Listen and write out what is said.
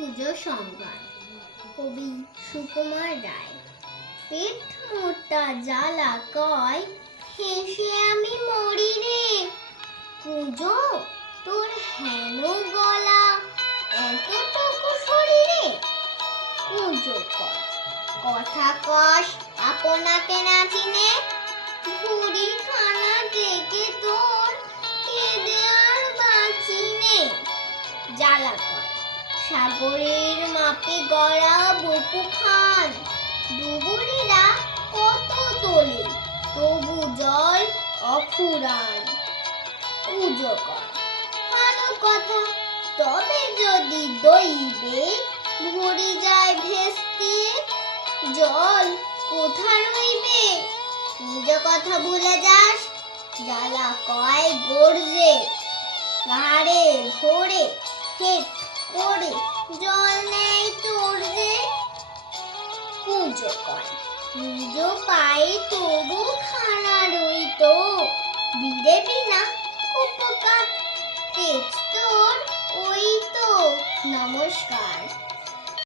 পুজো সংবাদ। কবি সুকুমার রায়। পেট মোটা জ্বালা কয়, হেসে আমি মরি রে। পুজো তোর হেন গলা, এতটুকু শরীরে। পুজো কর, কথা কস আপনাকে না চিনে। ভুড়ি খানা থেকে তোর কেঁদে আর বাঁচি নে। জ্বালা কর, সাগরের মাপে গড়া বপু খান। ডুবুরিরা কত তোলে, তবু জল অফুরান। পুজো কর, ভালো কথা, তবে যদি দইবে ভরি যায় ভেস্তিয়ে। জল কোথা রইবে, নিজ কথা ভুলে যাস। জ্বালা কয় গর্জে, ঘাড়ে ধরে হেট করে জল নেয় তোর যে। পুজো কর, নিজ পায়ে তবু খানা রইত। বীরে বিনা উপকার, তেজ তোর ওই তো। নমস্কার।